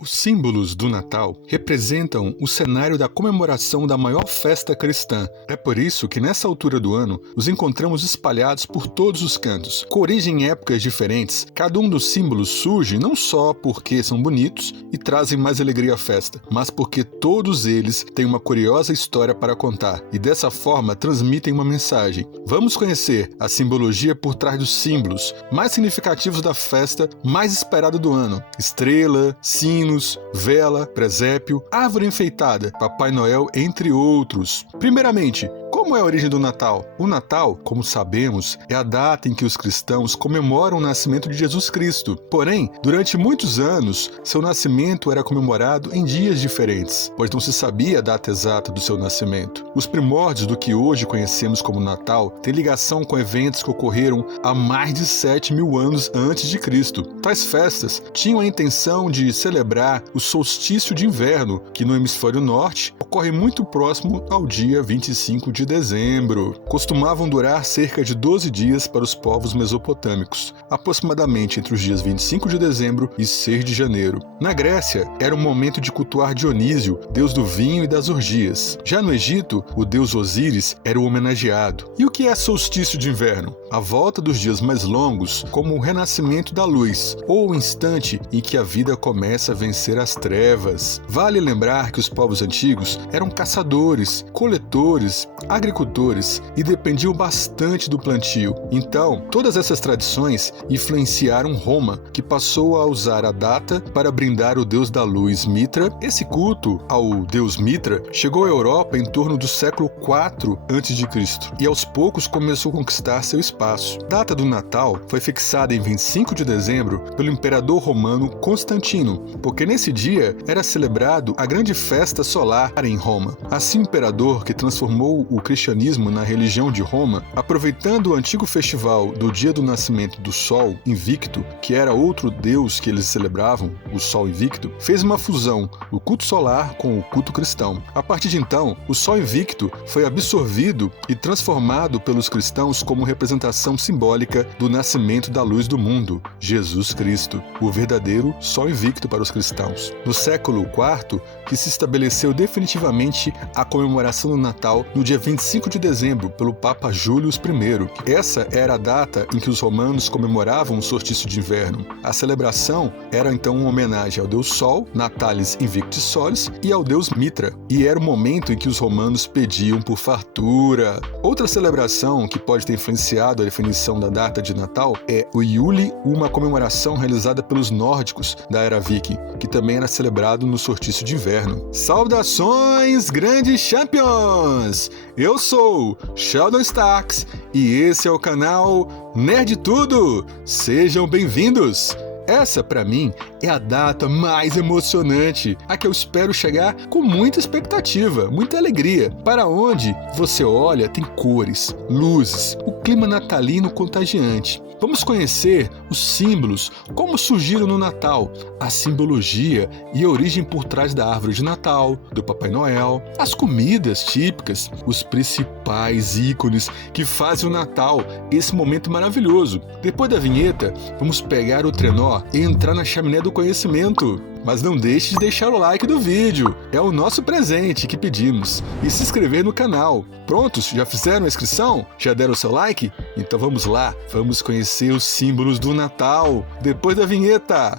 Os símbolos do Natal representam o cenário da comemoração da maior festa cristã. É por isso que nessa altura do ano os encontramos espalhados por todos os cantos. Com origem em épocas diferentes, cada um dos símbolos surge não só porque são bonitos e trazem mais alegria à festa, mas porque todos eles têm uma curiosa história para contar e dessa forma transmitem uma mensagem. Vamos conhecer a simbologia por trás dos símbolos mais significativos da festa mais esperada do ano: estrela, sino, vela, presépio, árvore enfeitada, Papai Noel, entre outros. Primeiramente, como é a origem do Natal? O Natal, como sabemos, é a data em que os cristãos comemoram o nascimento de Jesus Cristo. Porém, durante muitos anos, seu nascimento era comemorado em dias diferentes, pois não se sabia a data exata do seu nascimento. Os primórdios do que hoje conhecemos como Natal têm ligação com eventos que ocorreram há mais de 7.000 anos antes de Cristo. Tais festas tinham a intenção de celebrar o solstício de inverno, que no hemisfério norte ocorre muito próximo ao dia 25 de dezembro. Costumavam durar cerca de 12 dias para os povos mesopotâmicos, aproximadamente entre os dias 25 de dezembro e 6 de janeiro. Na Grécia, era um momento de cultuar Dionísio, deus do vinho e das orgias. Já no Egito, o deus Osíris era o homenageado. E o que é solstício de inverno? A volta dos dias mais longos, como o renascimento da luz, ou o instante em que a vida começa a vencer as trevas. Vale lembrar que os povos antigos eram caçadores, coletores, agricultores e dependiam bastante do plantio. Então, todas essas tradições influenciaram Roma, que passou a usar a data para brindar o deus da luz Mitra. Esse culto ao deus Mitra chegou à Europa em torno do século IV a.C. e aos poucos começou a conquistar seu espaço. A data do Natal foi fixada em 25 de dezembro pelo imperador romano Constantino, porque nesse dia era celebrado a grande festa solar em Roma. Assim, o imperador, que transformou o cristianismo na religião de Roma, aproveitando o antigo festival do dia do nascimento do Sol Invicto, que era outro deus que eles celebravam, o Sol Invicto, fez uma fusão, o culto solar com o culto cristão. A partir de então, o Sol Invicto foi absorvido e transformado pelos cristãos como representação simbólica do nascimento da luz do mundo, Jesus Cristo, o verdadeiro Sol Invicto para os cristãos. No século IV, que se estabeleceu definitivamente a comemoração do Natal no dia 25 de dezembro pelo Papa Júlio I. Essa era a data em que os romanos comemoravam o solstício de inverno. A celebração era então uma homenagem ao deus Sol, Natalis Invictus Solis, e ao deus Mitra, e era o momento em que os romanos pediam por fartura. Outra celebração que pode ter influenciado a definição da data de Natal é o Yule, uma comemoração realizada pelos nórdicos da era viking, que também era celebrado no solstício de inverno. Saudações, grandes champions! Eu sou Sheldon Starks e esse é o canal Nerd Tudo! Sejam bem-vindos! Essa, para mim, é a data mais emocionante, a que eu espero chegar com muita expectativa, muita alegria. Para onde você olha, tem cores, luzes, o clima natalino contagiante. Vamos conhecer os símbolos, como surgiram no Natal, a simbologia e a origem por trás da árvore de Natal, do Papai Noel, as comidas típicas, os principais ícones que fazem o Natal esse momento maravilhoso. Depois da vinheta, vamos pegar o trenó e entrar na chaminé do conhecimento. Mas não deixe de deixar o like do vídeo, é o nosso presente que pedimos, e se inscrever no canal. Prontos? Já fizeram a inscrição? Já deram o seu like? Então vamos lá, vamos conhecer os símbolos do Natal, depois da vinheta!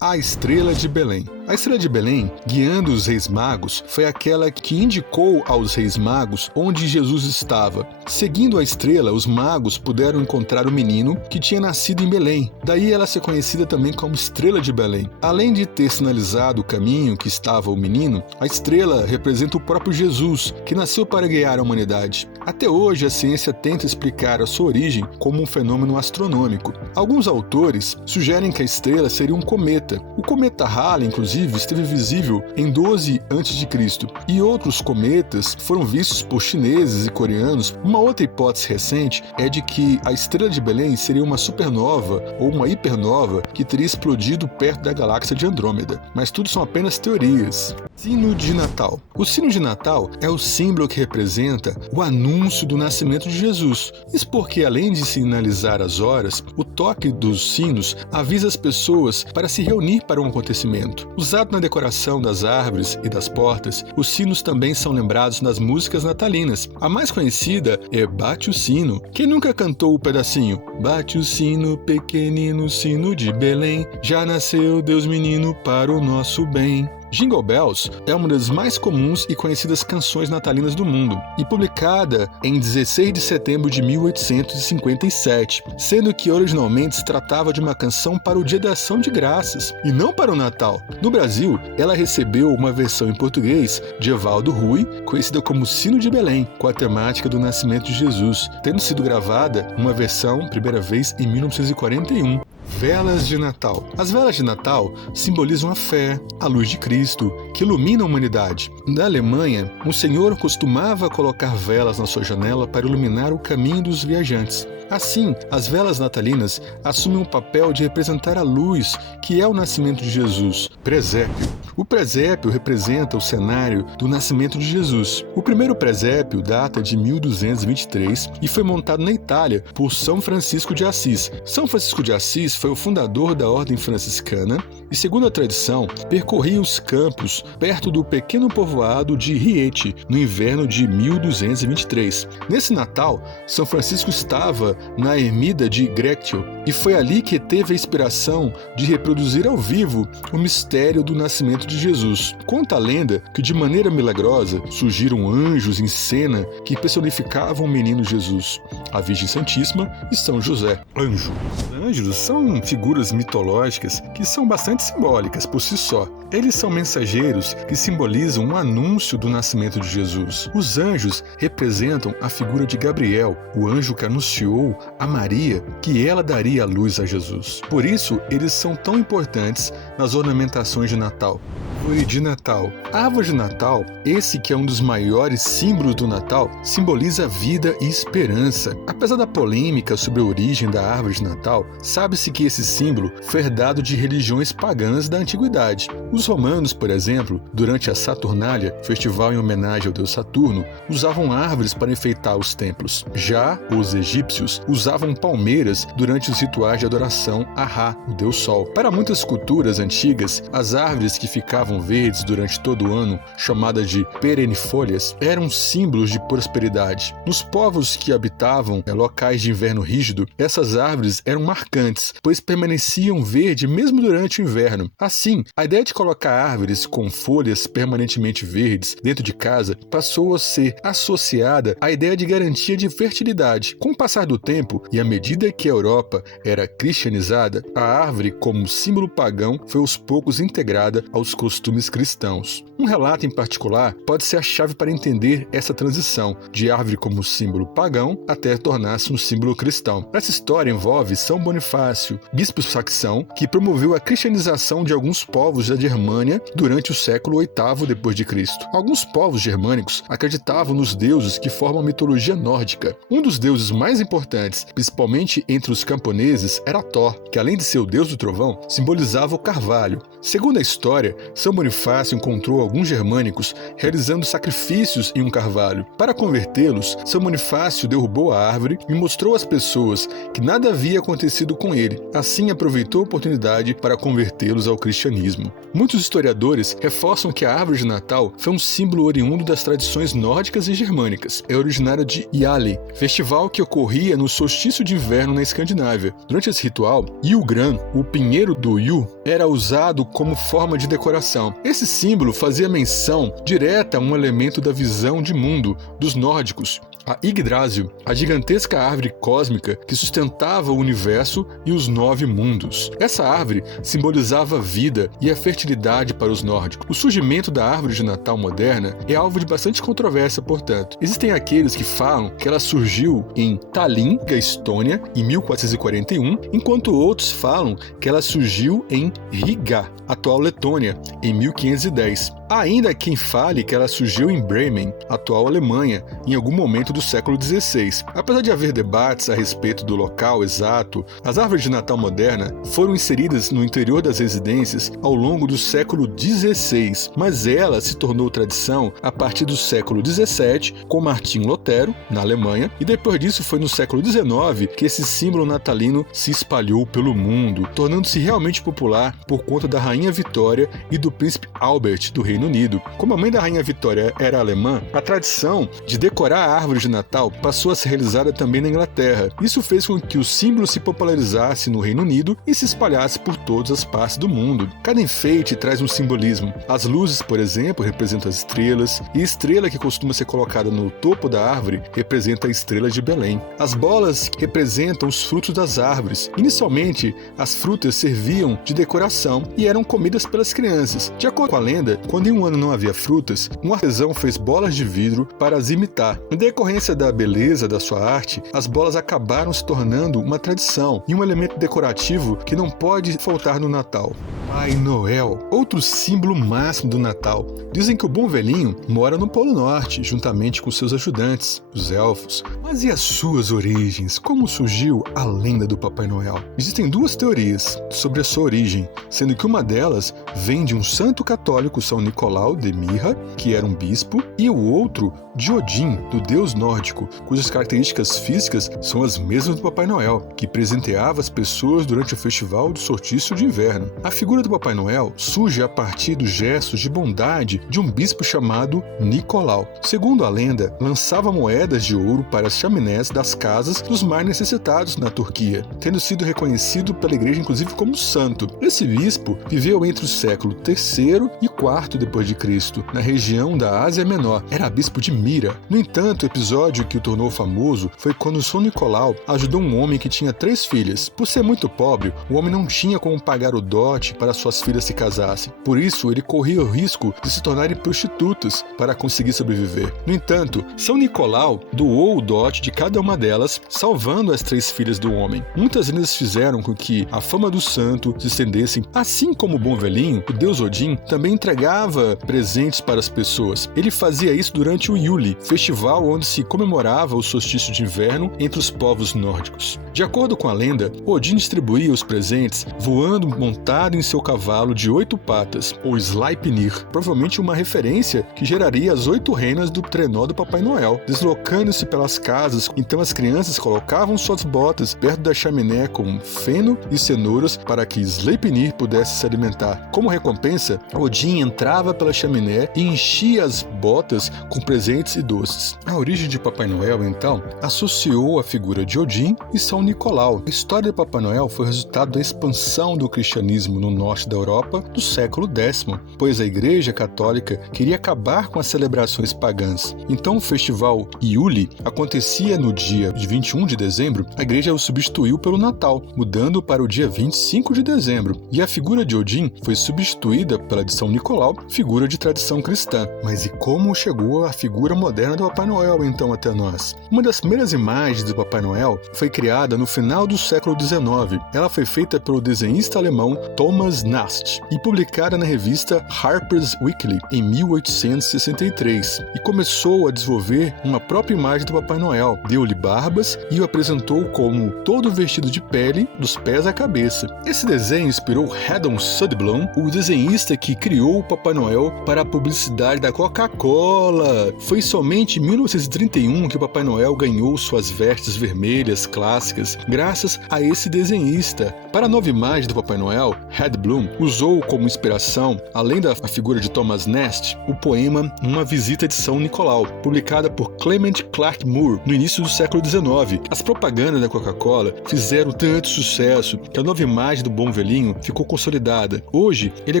A estrela de Belém. A estrela de Belém, guiando os reis magos, foi aquela que indicou aos reis magos onde Jesus estava. Seguindo a estrela, os magos puderam encontrar o menino que tinha nascido em Belém. Daí ela ser conhecida também como Estrela de Belém. Além de ter sinalizado o caminho que estava o menino, a estrela representa o próprio Jesus, que nasceu para guiar a humanidade. Até hoje, a ciência tenta explicar a sua origem como um fenômeno astronômico. Alguns autores sugerem que a estrela seria um cometa. O cometa Halley, inclusive, esteve visível em 12 a.C. e outros cometas foram vistos por chineses e coreanos. Uma outra hipótese recente é de que a Estrela de Belém seria uma supernova ou uma hipernova que teria explodido perto da galáxia de Andrômeda, mas tudo são apenas teorias. Sino de Natal. O sino de Natal é o símbolo que representa o anúncio do nascimento de Jesus. Isso porque, além de sinalizar as horas, o toque dos sinos avisa as pessoas para se reunir para um acontecimento. Usado na decoração das árvores e das portas, os sinos também são lembrados nas músicas natalinas. A mais conhecida é Bate o Sino. Quem nunca cantou o pedacinho? Bate o sino, pequenino sino de Belém, já nasceu Deus menino para o nosso bem. Jingle Bells é uma das mais comuns e conhecidas canções natalinas do mundo e publicada em 16 de setembro de 1857, sendo que originalmente se tratava de uma canção para o Dia da Ação de Graças e não para o Natal. No Brasil, ela recebeu uma versão em português de Evaldo Rui, conhecida como Sino de Belém, com a temática do nascimento de Jesus, tendo sido gravada uma versão primeira vez em 1941. Velas de Natal. As velas de Natal simbolizam a fé, a luz de Cristo, que ilumina a humanidade. Na Alemanha, um senhor costumava colocar velas na sua janela para iluminar o caminho dos viajantes. Assim, as velas natalinas assumem o papel de representar a luz, que é o nascimento de Jesus. Presépio. O presépio representa o cenário do nascimento de Jesus. O primeiro presépio data de 1223 e foi montado na Itália por São Francisco de Assis. São Francisco de Assis foi o fundador da Ordem Franciscana e, segundo a tradição, percorria os campos perto do pequeno povoado de Rieti, no inverno de 1223. Nesse Natal, São Francisco estava na ermida de Greccio, e foi ali que teve a inspiração de reproduzir ao vivo o mistério do nascimento de Jesus. Conta a lenda que, de maneira milagrosa, surgiram anjos em cena que personificavam o menino Jesus, a Virgem Santíssima e São José. Anjo. Os anjos são figuras mitológicas que são bastante simbólicas por si só. Eles são mensageiros que simbolizam o anúncio do nascimento de Jesus. Os anjos representam a figura de Gabriel, o anjo que anunciou a Maria que ela daria a luz a Jesus. Por isso, eles são tão importantes nas ornamentações de Natal. Árvore de Natal. A árvore de Natal, esse que é um dos maiores símbolos do Natal, simboliza vida e esperança. Apesar da polêmica sobre a origem da árvore de Natal, sabe-se que esse símbolo foi herdado de religiões pagãs da antiguidade. Os romanos, por exemplo, durante a Saturnália, festival em homenagem ao deus Saturno, usavam árvores para enfeitar os templos. Já os egípcios usavam palmeiras durante os rituais de adoração a Ra, o deus Sol. Para muitas culturas antigas, as árvores que ficavam verdes durante todo o ano, chamadas de perenifolhas, eram símbolos de prosperidade. Nos povos que habitavam locais de inverno rígido, essas árvores eram marcantes, pois permaneciam verdes mesmo durante o inverno. Assim, a ideia de colocar árvores com folhas permanentemente verdes dentro de casa passou a ser associada à ideia de garantia de fertilidade. Com o passar do tempo e à medida que a Europa era cristianizada, a árvore, como símbolo pagão, foi aos poucos integrada aos costumes cristãos. Um relato em particular pode ser a chave para entender essa transição de árvore como símbolo pagão até tornar-se um símbolo cristão. Essa história envolve São Bonifácio, bispo saxão, que promoveu a cristianização de alguns povos da Germânia durante o século VIII d.C. Alguns povos germânicos acreditavam nos deuses que formam a mitologia nórdica. Um dos deuses mais importantes, principalmente entre os camponeses, era Thor, que além de ser o deus do trovão, simbolizava o carvalho. Segundo a história, São Bonifácio encontrou alguns germânicos realizando sacrifícios em um carvalho. Para convertê-los, São Bonifácio derrubou a árvore e mostrou às pessoas que nada havia acontecido com ele. Assim, aproveitou a oportunidade para convertê-los ao cristianismo. Muitos historiadores reforçam que a árvore de Natal foi um símbolo oriundo das tradições nórdicas e germânicas. É originária de Yale, festival que ocorria no solstício de inverno na Escandinávia. Durante esse ritual, Yulgran, o pinheiro do Yule, era usado como forma de decoração. Esse símbolo fazia menção direta a um elemento da visão de mundo dos nórdicos, a Yggdrasil, a gigantesca árvore cósmica que sustentava o universo e os 9 mundos. Essa árvore simbolizava a vida e a fertilidade para os nórdicos. O surgimento da árvore de Natal moderna é alvo de bastante controvérsia, portanto. Existem aqueles que falam que ela surgiu em Tallinn, da Estônia, em 1441, enquanto outros falam que ela surgiu em Riga, atual Letônia, em 1510. Há ainda quem fale que ela surgiu em Bremen, atual Alemanha, em algum momento do século XVI. Apesar de haver debates a respeito do local exato, as árvores de Natal moderna foram inseridas no interior das residências ao longo do século XVI, mas ela se tornou tradição a partir do século XVII com Martinho Lutero, na Alemanha, e depois disso foi no século XIX que esse símbolo natalino se espalhou pelo mundo, tornando-se realmente popular por conta da Rainha Vitória e do Príncipe Albert do Reino Unido. Como a mãe da Rainha Vitória era alemã, a tradição de decorar a árvore de Natal passou a ser realizada também na Inglaterra. Isso fez com que o símbolo se popularizasse no Reino Unido e se espalhasse por todas as partes do mundo. Cada enfeite traz um simbolismo. As luzes, por exemplo, representam as estrelas, e a estrela que costuma ser colocada no topo da árvore representa a estrela de Belém. As bolas representam os frutos das árvores. Inicialmente, as frutas serviam de decoração e eram comidas pelas crianças. De acordo com a lenda, quando em um ano não havia frutas, um artesão fez bolas de vidro para as imitar. Em decorrência da beleza da sua arte, as bolas acabaram se tornando uma tradição e um elemento decorativo que não pode faltar no Natal. Pai Noel, outro símbolo máximo do Natal. Dizem que o bom velhinho mora no Polo Norte, juntamente com seus ajudantes, os elfos. Mas e as suas origens? Como surgiu a lenda do Papai Noel? Existem duas teorias sobre a sua origem, sendo que uma delas vem de um santo católico, São Nicolau de Myra, que era um bispo, e o outro de Odin, do deus nórdico, cujas características físicas são as mesmas do Papai Noel, que presenteava as pessoas durante o festival do solstício de inverno. A figura do Papai Noel surge a partir dos gestos de bondade de um bispo chamado Nicolau. Segundo a lenda, lançava moedas de ouro para as chaminés das casas dos mais necessitados na Turquia, tendo sido reconhecido pela igreja inclusive como santo. Esse bispo viveu entre o século III e IV depois de Cristo, na região da Ásia Menor. Era bispo de Mira. No entanto, o episódio que o tornou famoso foi quando São Nicolau ajudou um homem que tinha 3 filhas. Por ser muito pobre, o homem não tinha como pagar o dote para suas filhas se casassem. Por isso, ele corria o risco de se tornarem prostitutas para conseguir sobreviver. No entanto, São Nicolau doou o dote de cada uma delas, salvando as 3 filhas do homem. Muitas lendas fizeram com que a fama do santo se estendesse. Assim como o bom velhinho, o deus Odin também entregava presentes para as pessoas. Ele fazia isso durante o Yule, festival onde se comemorava o solstício de inverno entre os povos nórdicos. De acordo com a lenda, Odin distribuía os presentes voando montado em seu cavalo de 8 patas, ou Sleipnir, provavelmente uma referência que geraria as 8 renas do trenó do Papai Noel, deslocando-se pelas casas. Então as crianças colocavam suas botas perto da chaminé com feno e cenouras para que Sleipnir pudesse se alimentar. Como recompensa, Odin entrava pela chaminé e enchia as botas com presentes e doces. A origem de Papai Noel, então, associou a figura de Odin e São Nicolau. A história do Papai Noel foi resultado da expansão do cristianismo no norte da Europa do século X, pois a Igreja Católica queria acabar com as celebrações pagãs. Então o festival Yule acontecia no dia 21 de dezembro, a Igreja o substituiu pelo Natal, mudando para o dia 25 de dezembro, e a figura de Odin foi substituída pela de São Nicolau, figura de tradição cristã. Mas e como chegou a figura moderna do Papai Noel, então, até nós? Uma das primeiras imagens do Papai Noel foi criada no final do século XIX. Ela foi feita pelo desenhista alemão Thomas Nast e publicada na revista Harper's Weekly em 1863, e começou a desenvolver uma própria imagem do Papai Noel. Deu-lhe barbas e o apresentou como todo vestido de pele dos pés à cabeça. Esse desenho inspirou Haddon Sundblom, o desenhista que criou o Papai Noel para a publicidade da Coca-Cola. Foi somente em 1931 que o Papai Noel ganhou suas vestes vermelhas clássicas, graças a esse desenhista. Para a nova imagem do Papai Noel, Hedblum usou como inspiração, além da figura de Thomas Nast, o poema Uma Visita de São Nicolau, publicada por Clement Clarke Moore no início do século XIX. As propagandas da Coca-Cola fizeram tanto sucesso que a nova imagem do Bom Velhinho ficou consolidada. Hoje, ele é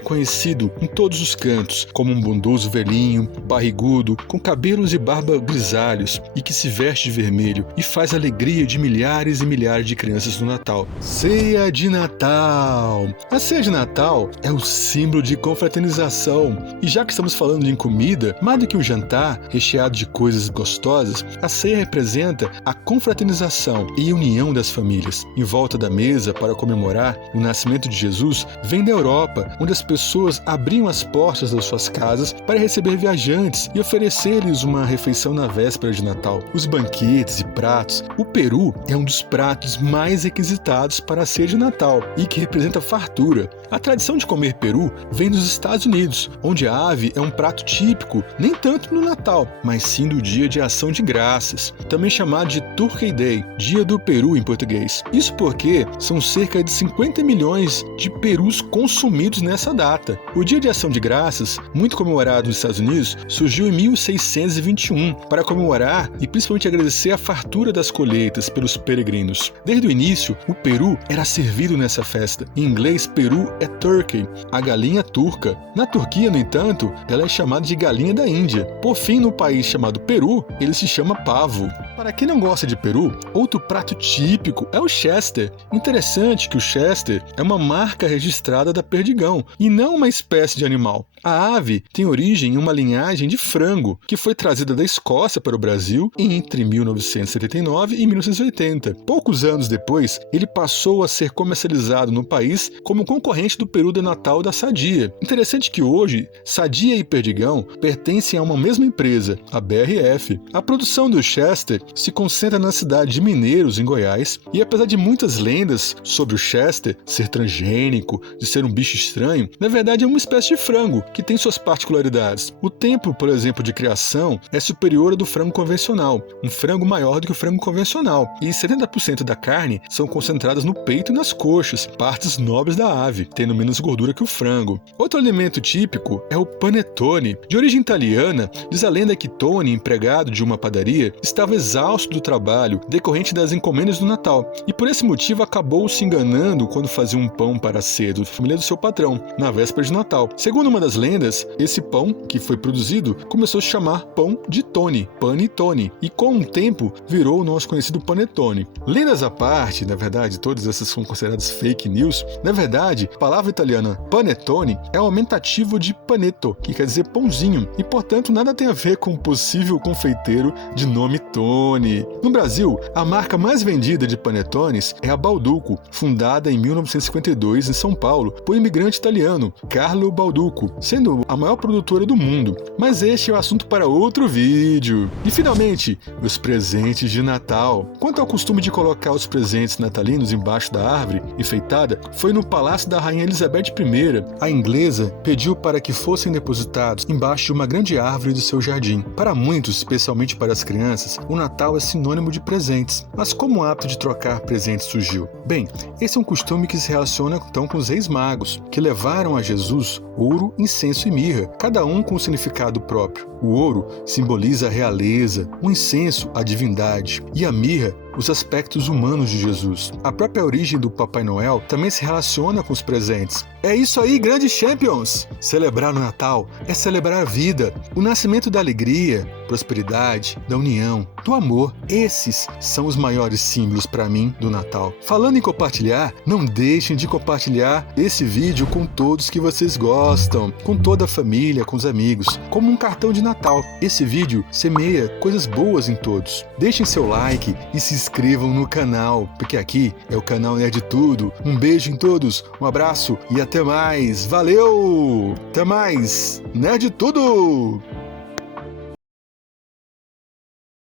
conhecido em todos os cantos como um bondoso velhinho, barrigudo, com cabelos e barba grisalhos e que se veste de vermelho e faz a alegria de milhares e milhares de crianças no Natal. Ceia de Natal! A ceia de Natal é o símbolo de confraternização. E já que estamos falando em comida, mais do que um jantar recheado de coisas gostosas, a ceia representa a confraternização e união das famílias. Em volta da mesa para comemorar o nascimento de Jesus, vem da Europa, onde as pessoas abriam as portas das suas casas para receber viajantes e oferecer-lhes uma refeição na véspera de Natal. Os banquetes e pratos. O peru é um dos pratos mais requisitados para a ceia de Natal e que representa fartura. A tradição de comer peru vem dos Estados Unidos, onde a ave é um prato típico, nem tanto no Natal, mas sim do Dia de Ação de Graças, também chamado de Turkey Day, Dia do Peru em português. Isso porque são cerca de 50 milhões de perus consumidos nessa data. O Dia de Ação de Graças, muito comemorado nos Estados Unidos, surgiu em 1621 para comemorar e principalmente agradecer a fartura das colheitas pelos peregrinos. Desde o início, o peru era servido nessa festa. Em inglês, peru é turkey, a galinha turca. Na Turquia, no entanto, ela é chamada de galinha da Índia. Por fim, no país chamado Peru, ele se chama pavo. Para quem não gosta de peru, outro prato típico é o Chester. Interessante que o Chester é uma marca registrada da Perdigão e não uma espécie de animal. A ave tem origem em uma linhagem de frango que foi trazida da Escócia para o Brasil entre 1979 e 1980. Poucos anos depois, ele passou a ser comercializado no país como concorrente do peru de Natal da Sadia. Interessante que hoje, Sadia e Perdigão pertencem a uma mesma empresa, a BRF. A produção do Chester se concentra na cidade de Mineiros, em Goiás, e apesar de muitas lendas sobre o Chester ser transgênico, de ser um bicho estranho, na verdade é uma espécie de frango, que tem suas particularidades. O tempo, por exemplo, de criação é superior ao do frango convencional, um frango maior do que o frango convencional, e 70% da carne são concentradas no peito e nas coxas, partes nobres da ave, tendo menos gordura que o frango. Outro alimento típico é o panetone. De origem italiana, diz a lenda que Tony, empregado de uma padaria, estava exausto do trabalho decorrente das encomendas do Natal, e por esse motivo acabou se enganando quando fazia um pão para a ceia da família do seu patrão, na véspera de Natal. Segundo uma das lendas, esse pão que foi produzido começou a se chamar pão de Tony, panetone, e com o tempo virou o nosso conhecido panetone. Lendas à parte, na verdade, todas essas são consideradas fake news. Na verdade, a palavra italiana panetone é um aumentativo de panetto, que quer dizer pãozinho, e portanto nada tem a ver com o possível confeiteiro de nome Tony. No Brasil, a marca mais vendida de panetones é a Balduco, fundada em 1952 em São Paulo por um imigrante italiano, Carlo Balduco, sendo a maior produtora do mundo. Mas este é o assunto para outro vídeo. E finalmente, os presentes de Natal. Quanto ao costume de colocar os presentes natalinos embaixo da árvore enfeitada, foi no palácio da Rainha Elizabeth I. A inglesa pediu para que fossem depositados embaixo de uma grande árvore do seu jardim. Para muitos, especialmente para as crianças, o Natal é sinônimo de presentes. Mas como o hábito de trocar presentes surgiu? Bem, esse é um costume que se relaciona então com os reis magos, que levaram a Jesus ouro, incenso e mirra, cada um com um significado próprio. O ouro simboliza a realeza, o incenso a divindade e a mirra os aspectos humanos de Jesus. A própria origem do Papai Noel também se relaciona com os presentes. É isso aí, grandes champions! Celebrar o Natal é celebrar a vida, o nascimento da alegria, prosperidade, da união, do amor. Esses são os maiores símbolos para mim do Natal. Falando em compartilhar, não deixem de compartilhar esse vídeo com todos que vocês gostam, com toda a família, com os amigos, como um cartão de Natal. Esse vídeo semeia coisas boas em todos. Deixem seu like e se inscrevam no canal, porque aqui é o canal Nerd Tudo. Um beijo em todos, um abraço e até mais. Valeu! Até mais! Nerd Tudo!